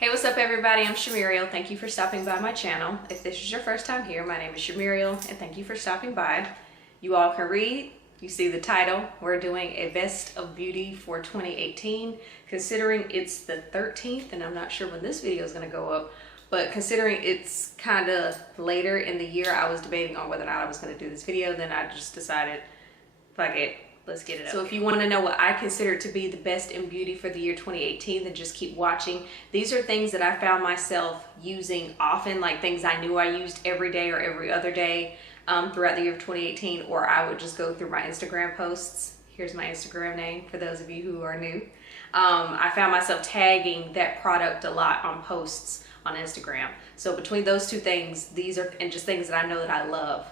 Hey, what's up everybody? I'm Shumuriel. Thank you for stopping by my channel. If this is your first time here, my name is Shumuriel and thank you for stopping by. You all can read, you see the title. We're doing a best of beauty for 2018. Considering it's the 13th and I'm not sure when this video is going to go up, but considering it's kind of later in the year, I was debating on whether or not I was going to do this video. Then I just decided, fuck it. Let's get it up. So if you want to know what I consider to be the best in beauty for the year 2018, then just keep watching. These are things that I found myself using often, like things I knew I used every day or every other day throughout the year of 2018, or I would just go through my Instagram posts. Here's my Instagram name for those of you who are new. I found myself tagging that product a lot on posts on Instagram. So between those two things, these are and just things that I know that I love.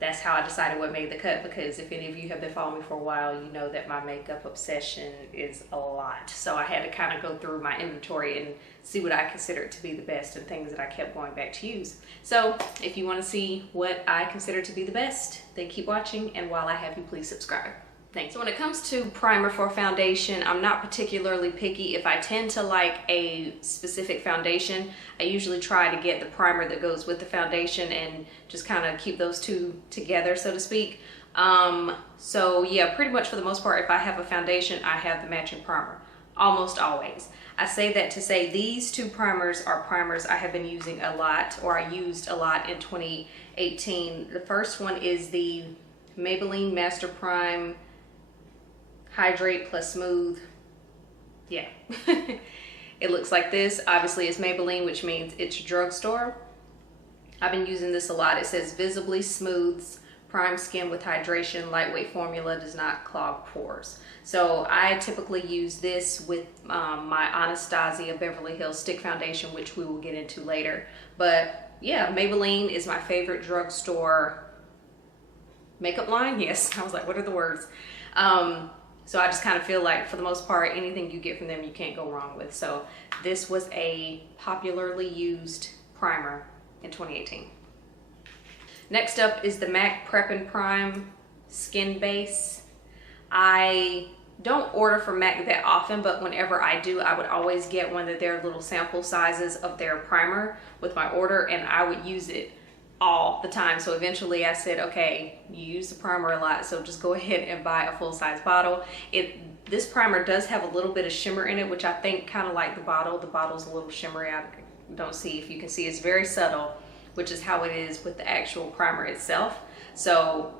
That's how I decided what made the cut, because if any of you have been following me for a while, you know that my makeup obsession is a lot. So I had to kind of go through my inventory and see what I considered to be the best and things that I kept going back to use. So if you want to see what I consider to be the best, then keep watching, and while I have you, please subscribe. Thanks. So when it comes to primer for foundation, I'm not particularly picky. If I tend to like a specific foundation, I usually try to get the primer that goes with the foundation and just kind of keep those two together, so to speak. So yeah, pretty much for the most part, if I have a foundation, I have the matching primer, almost always. I say that to say these two primers are primers I have been using a lot, or I used a lot in 2018. The first one is the Maybelline Master Prime Hydrate Plus Smooth. Yeah. It looks like this. Obviously it's Maybelline, which means it's drugstore. I've been using this a lot. It says visibly smooths prime skin with hydration, lightweight formula, does not clog pores. So I typically use this with my Anastasia Beverly Hills Stick Foundation, which we will get into later. But yeah, Maybelline is my favorite drugstore makeup line. Yes, I was like, what are the words? So I just kind of feel like for the most part, anything you get from them, you can't go wrong with. So this was a popularly used primer in 2018. Next up is the MAC Prep and Prime Skin Base. I don't order from MAC that often, but whenever I do, I would always get one of their little sample sizes of their primer with my order, and I would use it all the time. So eventually I said, okay, you use the primer a lot, so just go ahead and buy a full-size bottle. This primer does have a little bit of shimmer in it, which I think kind of like the bottle. The bottle's a little shimmery. I don't see if you can see. It's very subtle, which is how it is with the actual primer itself. So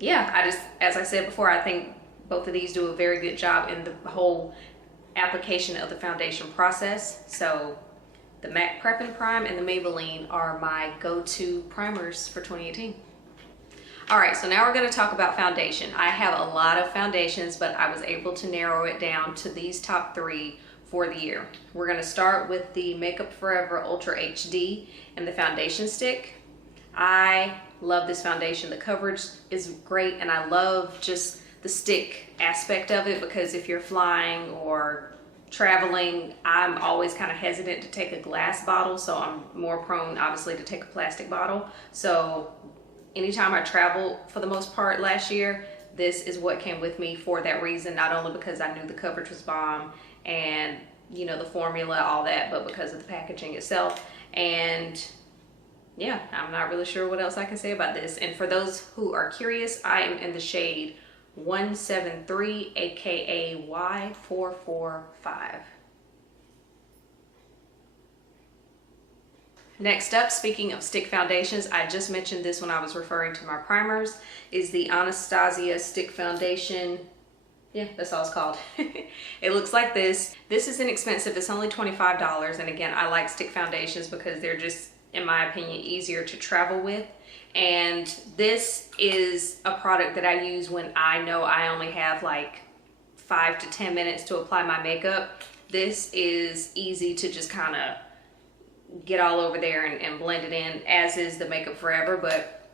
yeah, as I said before, I think both of these do a very good job in the whole application of the foundation process. So the MAC Prep and Prime and the Maybelline are my go-to primers for 2018. All right, so now we're going to talk about foundation. I have a lot of foundations, but I was able to narrow it down to these top three for the year. We're going to start with the Makeup Forever Ultra HD and the foundation stick. I love this foundation. The coverage is great, and I love just the stick aspect of it, because if you're flying or traveling, I'm always kind of hesitant to take a glass bottle, so I'm more prone obviously to take a plastic bottle. So anytime I traveled for the most part last year, this is what came with me for that reason, not only because I knew the coverage was bomb and you know the formula, all that, but because of the packaging itself. And yeah, I'm not really sure what else I can say about this. And for those who are curious, I am in the shade 173, aka Y445. Next up, speaking of stick foundations, I just mentioned this when I was referring to my primers, is the Anastasia Stick Foundation. Yeah, that's all it's called. It looks like this. This is inexpensive. It's only $25. And again, I like stick foundations because they're just, in my opinion, easier to travel with. And this is a product that I use when I know I only have like 5 to 10 minutes to apply my makeup. This is easy to just kind of get all over there and blend it in, as is the Makeup Forever. But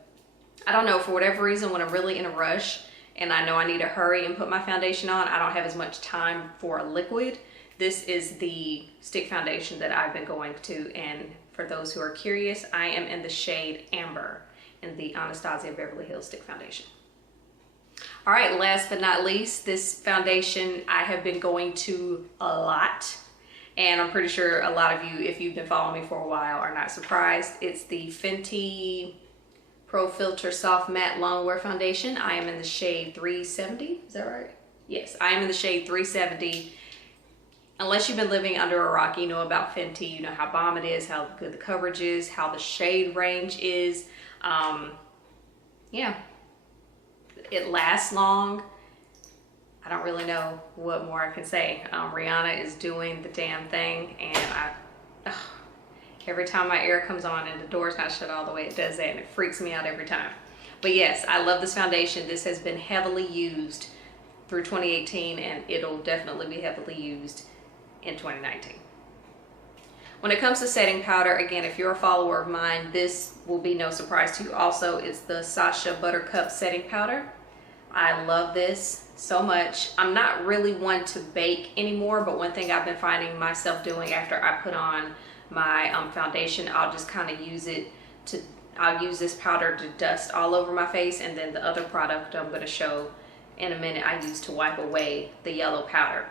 I don't know, for whatever reason, when I'm really in a rush and I know I need to hurry and put my foundation on, I don't have as much time for a liquid. This is the stick foundation that I've been going to, and for those who are curious, I am in the shade Amber in the Anastasia Beverly Hills Stick Foundation. All right, last but not least, this foundation I have been going to a lot, And I'm pretty sure a lot of you, if you've been following me for a while, are not surprised. It's the Fenty Pro Filter Soft Matte Longwear Foundation. I am in the shade 370, is that right? Yes, I am in the shade 370. Unless you've been living under a rock, you know about Fenty, you know how bomb it is, how good the coverage is, how the shade range is. Yeah, it lasts long. I don't really know what more I can say. Rihanna is doing the damn thing, and every time my air comes on and the door's not shut all the way, it does that, and it freaks me out every time. But yes, I love this foundation. This has been heavily used through 2018, and it'll definitely be heavily used in 2019. When it comes to setting powder, again, if you're a follower of mine, this will be no surprise to you. Also, it's the Sacha Buttercup setting powder. I love this so much. I'm not really one to bake anymore, but one thing I've been finding myself doing after I put on my foundation, I'll just kind of use it to, I'll use this powder to dust all over my face, and then the other product I'm going to show in a minute I use to wipe away the yellow powder.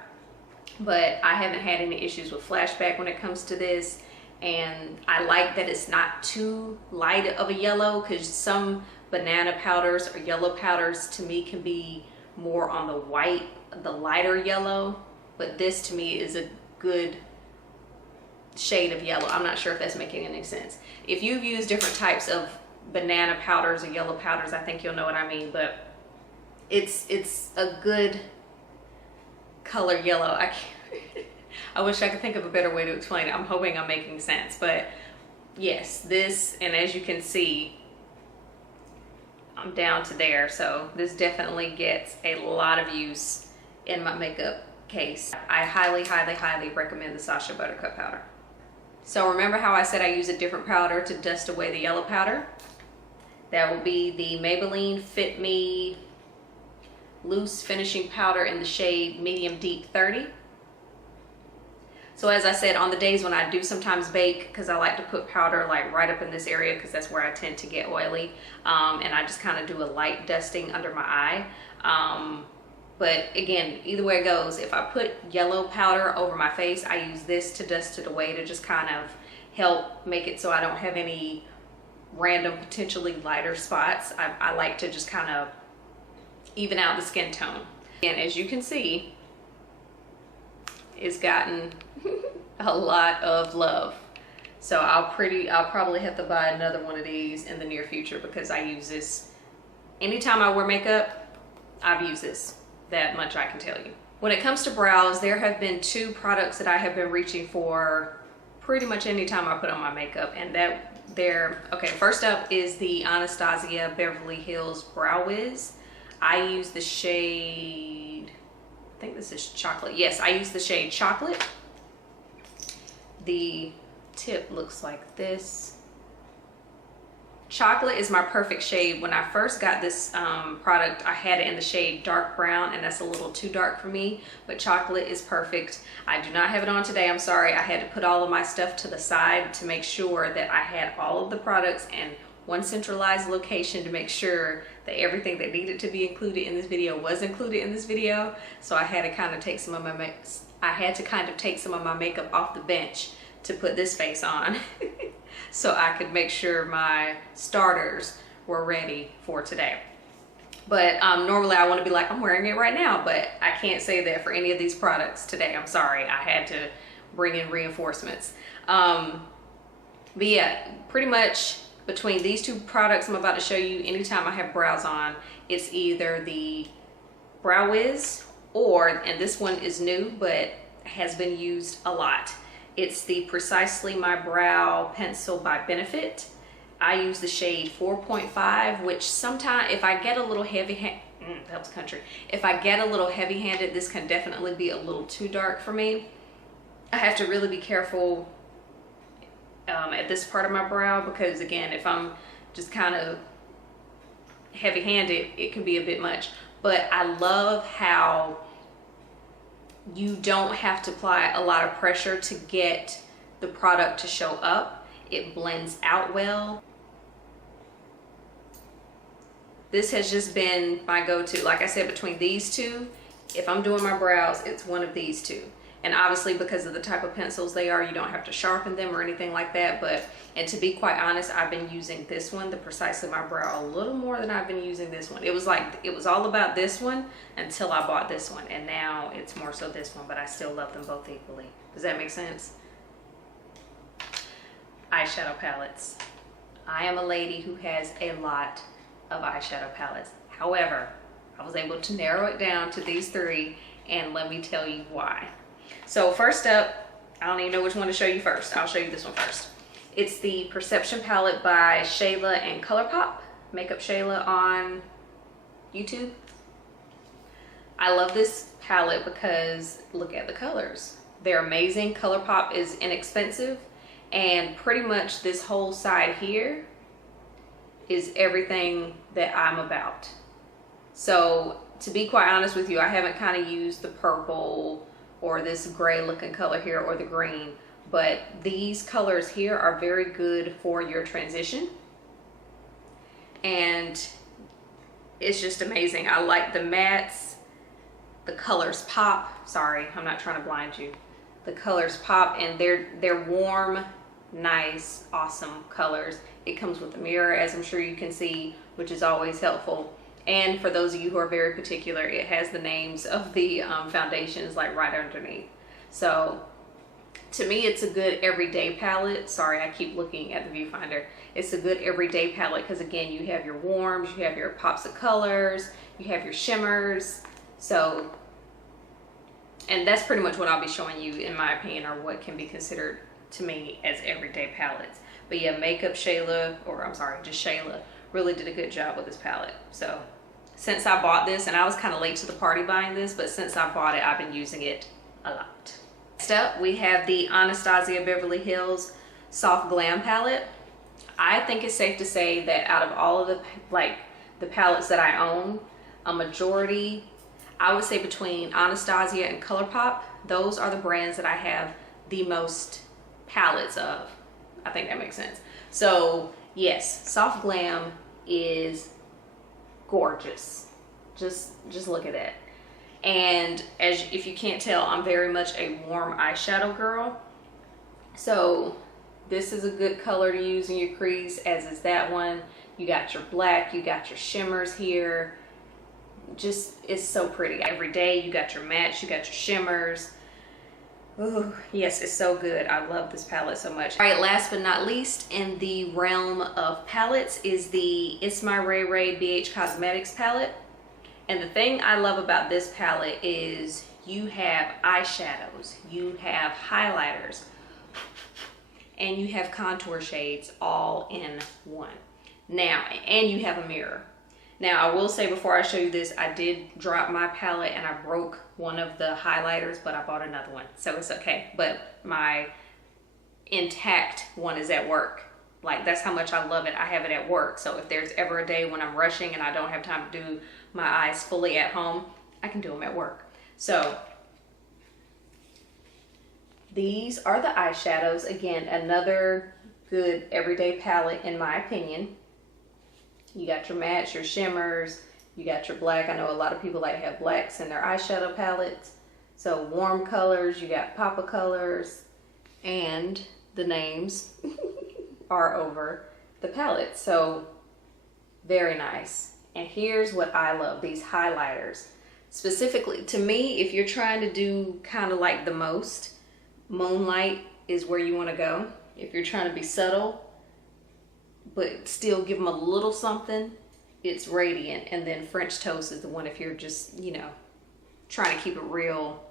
But I haven't had any issues with flashback when it comes to this, and I like that it's not too light of a yellow, because some banana powders or yellow powders to me can be more on the white, the lighter yellow, but this to me is a good shade of yellow. I'm not sure if that's making any sense. If you've used different types of banana powders or yellow powders, I think you'll know what I mean, but it's a good color yellow. I wish I could think of a better way to explain it. I'm hoping I'm making sense, but yes, this, and as you can see, I'm down to there, so this definitely gets a lot of use in my makeup case. I highly, highly, highly recommend the Sacha Buttercup powder. So remember how I said I use a different powder to dust away the yellow powder? That will be the Maybelline Fit Me Loose Finishing Powder in the shade Medium Deep 30. So as I said, on the days when I do sometimes bake, because I like to put powder like right up in this area, because that's where I tend to get oily, and I just kind of do a light dusting under my eye. But again, either way it goes, if I put yellow powder over my face, I use this to dust it away, to just kind of help make it so I don't have any random potentially lighter spots. I like to just kind of even out the skin tone. And as you can see, it's gotten a lot of love. So I'll probably have to buy another one of these in the near future, because I use this anytime I wear makeup. I've used this, that much I can tell you. When it comes to brows, there have been two products that I have been reaching for pretty much anytime I put on my makeup, and okay, first up is the Anastasia Beverly Hills Brow Wiz. I use the shade, I think this is chocolate. Yes, I use the shade chocolate. The tip looks like this. Chocolate is my perfect shade. When I first got this product, I had it in the shade dark brown, and that's a little too dark for me, but chocolate is perfect. I do not have it on today, I'm sorry. I had to put all of my stuff to the side to make sure that I had all of the products in one centralized location, to make sure that everything that needed to be included in this video was included in this video. So I had to kind of take some of my makeup off the bench to put this face on so I could make sure my starters were ready for today. But normally I want to be like, I'm wearing it right now, but I can't say that for any of these products today. I'm sorry, I had to bring in reinforcements. But yeah, pretty much between these two products I'm about to show you, anytime I have brows on, it's either the Brow Wiz or, and this one is new but has been used a lot, it's the Precisely My Brow Pencil by Benefit. I use the shade 4.5, which sometimes if I get a little heavy-handed, if I get a little heavy-handed, this can definitely be a little too dark for me. I have to really be careful at this part of my brow, because again, if I'm just kind of heavy-handed, it can be a bit much. But I love how you don't have to apply a lot of pressure to get the product to show up. It blends out well. This has just been my go-to. Like I said, between these two, if I'm doing my brows, it's one of these two. And obviously because of the type of pencils they are, you don't have to sharpen them or anything like that. And to be quite honest, I've been using this one, the Precisely My Brow, a little more than I've been using this one. It was all about this one until I bought this one. And now it's more so this one, but I still love them both equally. Does that make sense? Eyeshadow palettes. I am a lady who has a lot of eyeshadow palettes. However, I was able to narrow it down to these 3, and let me tell you why. So first up, I don't even know which one to show you first. I'll show you this one first. It's the Perception palette by Shayla and ColourPop. Makeup Shayla on YouTube. I love this palette because look at the colors. They're amazing. ColourPop is inexpensive, and pretty much this whole side here is everything that I'm about. So to be quite honest with you, I haven't kind of used the purple or this gray looking color here or the green, but these colors here are very good for your transition. And it's just amazing. I like the mattes, the colors pop. Sorry, I'm not trying to blind you. The colors pop, and they're warm, nice, awesome colors. It comes with a mirror, as I'm sure you can see, which is always helpful. And for those of you who are very particular, it has the names of the foundations like right underneath. So to me, it's a good everyday palette. Sorry, I keep looking at the viewfinder. It's a good everyday palette because again, you have your warms, you have your pops of colors, you have your shimmers. So, and that's pretty much what I'll be showing you, in my opinion, or what can be considered to me as everyday palettes. But yeah, Makeup Shayla, or I'm sorry, just Shayla, really did a good job with this palette. So since I bought this, and I was kind of late to the party buying this, but since I bought it, I've been using it a lot. Next up, we have the Anastasia Beverly Hills Soft Glam palette. I think it's safe to say that out of all of the palettes that I own, a majority, I would say between Anastasia and ColourPop, those are the brands that I have the most palettes of. I think that makes sense. So yes, Soft Glam is gorgeous. Just look at that. And if you can't tell, I'm very much a warm eyeshadow girl. So this is a good color to use in your crease, as is that one. You got your black, you got your shimmers here. Just, it's so pretty. Every day you got your mattes, you got your shimmers. Ooh, yes, it's so good. I love this palette so much. All right, last but not least in the realm of palettes is the It's My Ray Ray BH Cosmetics palette. And the thing I love about this palette is you have eyeshadows, you have highlighters, and you have contour shades all in one. Now, and you have a mirror. Now, I will say before I show you this, I did drop my palette and I broke one of the highlighters, but I bought another one, so it's okay. But my intact one is at work. Like, that's how much I love it. I have it at work. So if there's ever a day when I'm rushing and I don't have time to do my eyes fully at home, I can do them at work. So these are the eyeshadows. Again, another good everyday palette in my opinion. You got your mattes, your shimmers, you got your black. I know a lot of people like to have blacks in their eyeshadow palettes. So warm colors, you got pop of colors, and the names are over the palette. So very nice. And here's what I love, these highlighters. Specifically, to me, if you're trying to do kind of like the most, Moonlight is where you want to go. If you're trying to be subtle, but still give them a little something, it's Radiant. And then French Toast is the one if you're just, you know, trying to keep it real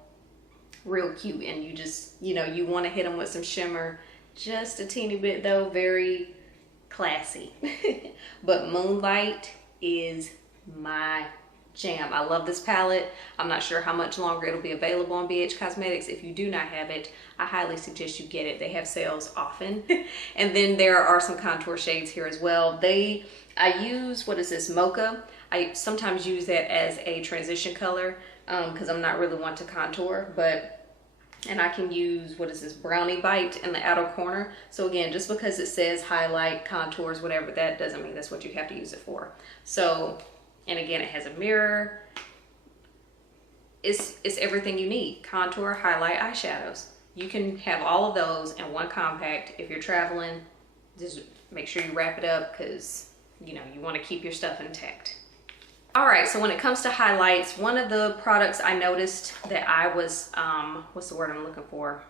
cute, and you just, you know, you want to hit them with some shimmer, just a teeny bit though, very classy. But Moonlight is my jam. I love this palette. I'm not sure how much longer it'll be available on BH Cosmetics. If you do not have it, I highly suggest you get it. They have sales often. And then there are some contour shades here as well. I use, what is this, Mocha. I sometimes use that as a transition color because I'm not really one to contour, and I can use, what is this, Brownie Bite in the outer corner. So again, just because it says highlight, contours, whatever, that doesn't mean that's what you have to use it for. So, and again, it has a mirror. it's everything you need. Contour, highlight, eyeshadows. You can have all of those in one compact. If you're traveling, just make sure you wrap it up because, you know, you want to keep your stuff intact. All right, so when it comes to highlights, one of the products I noticed that I was, what's the word I'm looking for?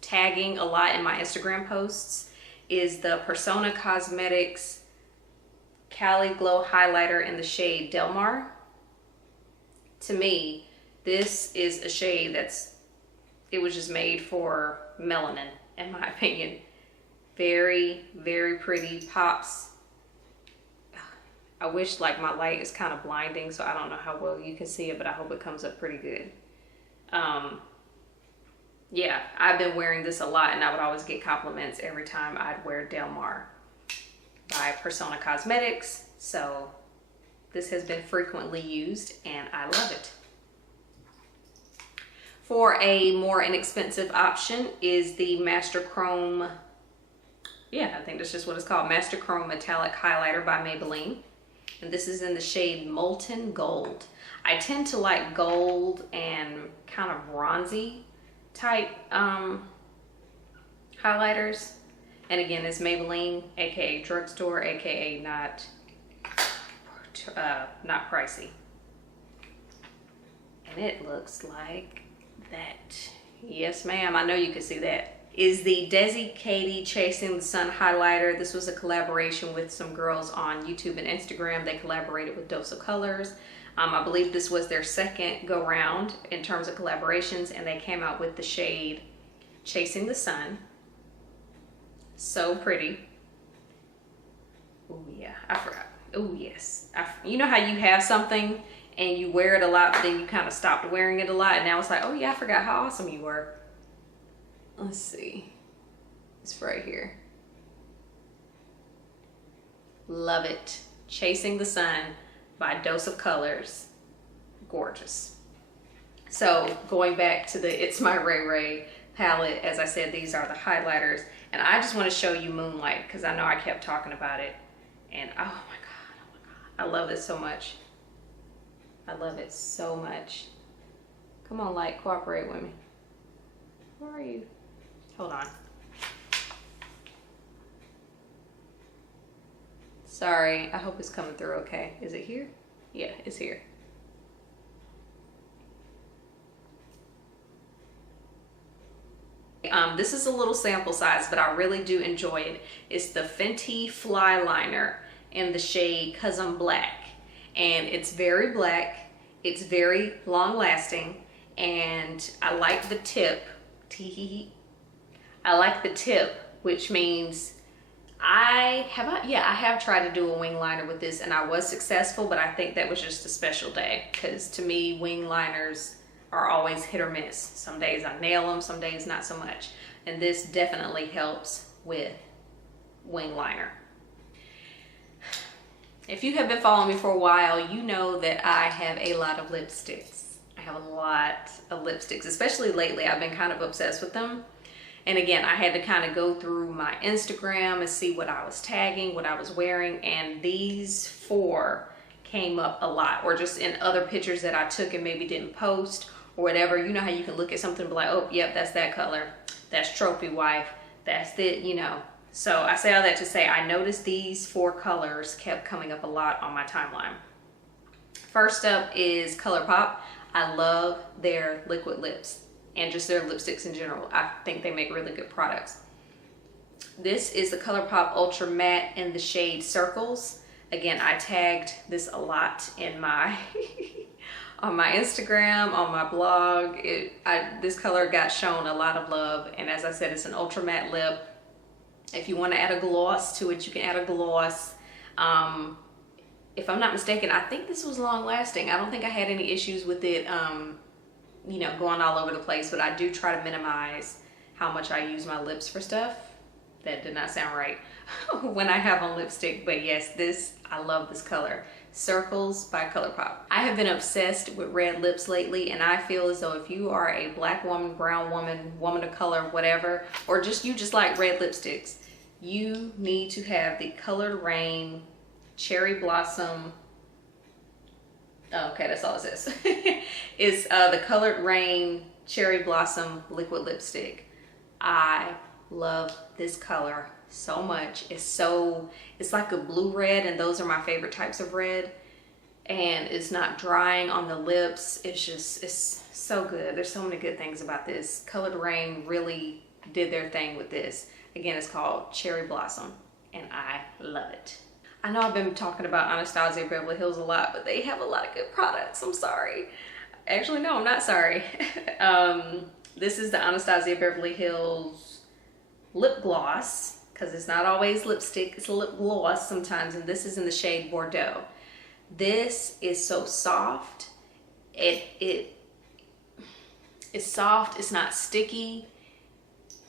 Tagging a lot in my Instagram posts is the Persona Cosmetics Cali Glow Highlighter in the shade Del Mar. To me, this is a shade it was just made for melanin, in my opinion. Very, very pretty, pops. I wish like my light is kind of blinding, so I don't know how well you can see it, but I hope it comes up pretty good. Yeah, I've been wearing this a lot, and I would always get compliments every time I'd wear Del Mar by Persona Cosmetics. So this has been frequently used and I love it. For a more inexpensive option is the Master Chrome, yeah, I think that's just what it's called, Master Chrome Metallic Highlighter by Maybelline. And this is in the shade Molten Gold. I tend to like gold and kind of bronzy type highlighters. And again, it's Maybelline, aka drugstore, aka not pricey. And it looks like that. Yes, ma'am. I know you can see that. Is the Desi Katie Chasing the Sun highlighter. This was a collaboration with some girls on YouTube and Instagram. They collaborated with Dose of Colors. I believe this was their second go round in terms of collaborations, and they came out with the shade Chasing the Sun. So pretty. Oh yeah, I forgot. Oh yes. You know how you have something and you wear it a lot, but then you kind of stopped wearing it a lot, and now it's like, oh yeah, I forgot how awesome you were. Let's see. It's right here. Love it. Chasing the Sun by Dose of Colors. Gorgeous. So going back to the It's My Ray Ray palette, as I said, these are the highlighters. And I just want to show you Moonlight because I know I kept talking about it. And oh my God. I love this so much. I love it so much. Come on, Light, cooperate with me. Where are you? Hold on. Sorry, I hope it's coming through okay. Is it here? Yeah, it's here. This is a little sample size, but I really do enjoy it. It's the Fenty Fly Liner in the shade 'Cause I'm Black. And it's very black, it's very long lasting, and I like the tip. I like the tip, which means I have tried to do a wing liner with this and I was successful, but I think that was just a special day because to me, wing liners are always hit or miss. Some days I nail them, some days not so much. And this definitely helps with wing liner. If you have been following me for a while, you know that I have a lot of lipsticks. I have a lot of lipsticks, especially lately. I've been kind of obsessed with them. And again, I had to kind of go through my Instagram and see what I was tagging, what I was wearing, and these 4 came up a lot, or just in other pictures that I took and maybe didn't post or whatever. You know how you can look at something and be like, oh, yep, that's that color. That's Trophy Wife. That's it, you know. So I say all that to say I noticed these 4 colors kept coming up a lot on my timeline. First up is ColourPop. I love their liquid lips and just their lipsticks in general. I think they make really good products. This is the ColourPop Ultra Matte in the shade Circles. Again, I tagged this a lot in my on my Instagram, on my blog. This color got shown a lot of love, and as I said, it's an ultra matte lip. If you want to add a gloss to it, you can add a gloss. If I'm not mistaken, I think this was long lasting. I don't think I had any issues with it, you know, going all over the place, but I do try to minimize how much I use my lips for stuff. That did not sound right when I have on lipstick, but yes, I love this color. Circles by ColourPop. I have been obsessed with red lips lately, and I feel as though if you are a black woman, brown woman, woman of color, whatever, or just you just like red lipsticks, you need to have the Colored Rain Cherry Blossom Oh, okay, that's all it says. It's the Colored Rain Cherry Blossom Liquid Lipstick. I love this color so much. It's like a blue red, and those are my favorite types of red. And it's not drying on the lips. It's so good. There's so many good things about this. Colored Rain really did their thing with this. Again, it's called Cherry Blossom, and I love it. I know I've been talking about Anastasia Beverly Hills a lot, but they have a lot of good products. I'm sorry. Actually, no, I'm not sorry. This is the Anastasia Beverly Hills lip gloss, because it's not always lipstick, it's a lip gloss sometimes, and this is in the shade Bordeaux. This is so soft. It's soft, it's not sticky.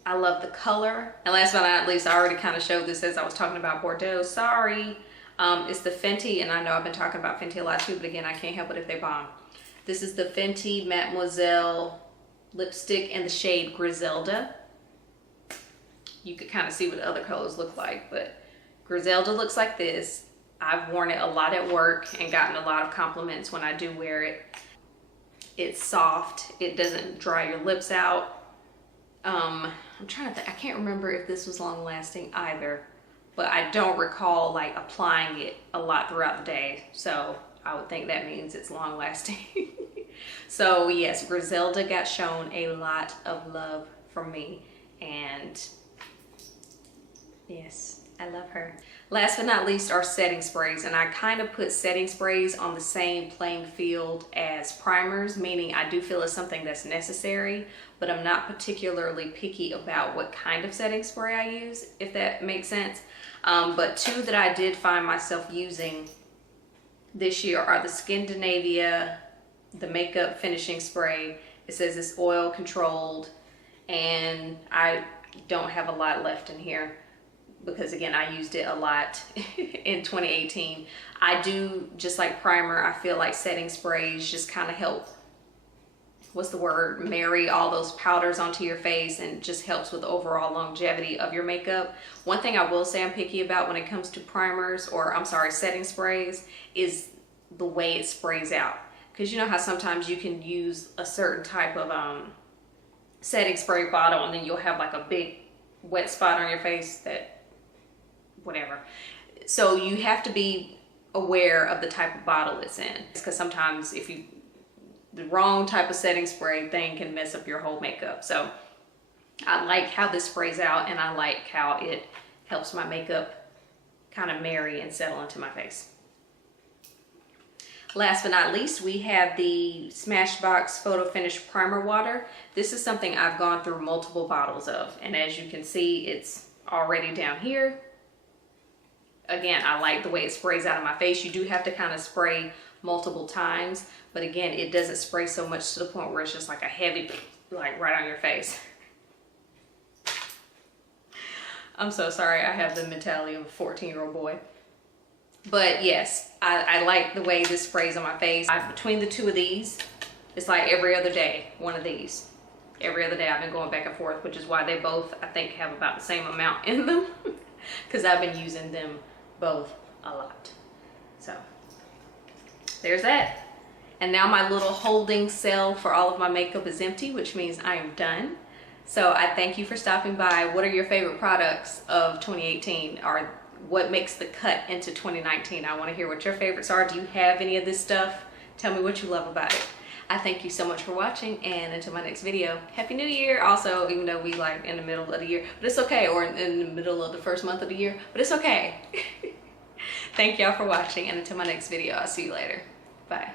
I love the color. And last but not least, I already kind of showed this as I was talking about Bordeaux. Sorry. It's the Fenty, and I know I've been talking about Fenty a lot too, but again, I can't help it if they bomb. This is the Fenty Mademoiselle lipstick in the shade Griselda. You could kind of see what the other colors look like, but Griselda looks like this. I've worn it a lot at work and gotten a lot of compliments when I do wear it. It's soft. It doesn't dry your lips out. I'm trying to think, I can't remember if this was long lasting either, but I don't recall like applying it a lot throughout the day. So I would think that means it's long lasting. So yes, Griselda got shown a lot of love from me, and yes, I love her. Last but not least are setting sprays, and I kind of put setting sprays on the same playing field as primers, meaning I do feel it's something that's necessary, but I'm not particularly picky about what kind of setting spray I use, if that makes sense. But two that I did find myself using this year are the Skindinavia, the makeup finishing spray. It says it's oil controlled, and I don't have a lot left in here, because again, I used it a lot in 2018. I do, just like primer, I feel like setting sprays just kind of help, what's the word, marry all those powders onto your face, and just helps with the overall longevity of your makeup. One thing I will say I'm picky about when it comes to primers, or I'm sorry, setting sprays, is the way it sprays out. Because you know how sometimes you can use a certain type of setting spray bottle, and then you'll have like a big wet spot on your face that whatever. So you have to be aware of the type of bottle it's in, because sometimes if you, the wrong type of setting spray thing can mess up your whole makeup. So I like how this sprays out, and I like how it helps my makeup kind of marry and settle into my face. Last but not least, we have the Smashbox Photo Finish Primer Water. This is something I've gone through multiple bottles of, and as you can see, it's already down here. Again, I like the way it sprays out of my face. You do have to kind of spray multiple times, but again, it doesn't spray so much to the point where it's just like a heavy, like right on your face. I'm so sorry, I have the mentality of a 14-year-old boy. But yes, I like the way this sprays on my face. Between the two of these, it's like every other day, one of these. Every other day I've been going back and forth, which is why they both, I think, have about the same amount in them, because I've been using them both a lot. So there's that. And now my little holding cell for all of my makeup is empty, which means I am done. So I thank you for stopping by. What are your favorite products of 2018, or what makes the cut into 2019? I want to hear what your favorites are. Do you have any of this stuff? Tell me what you love about it. I thank you so much for watching, and until my next video, Happy New Year. Also, even though we like in the middle of the year, but it's okay, or in the middle of the first month of the year, but it's okay. Thank y'all for watching, and until my next video, I'll see you later. Bye.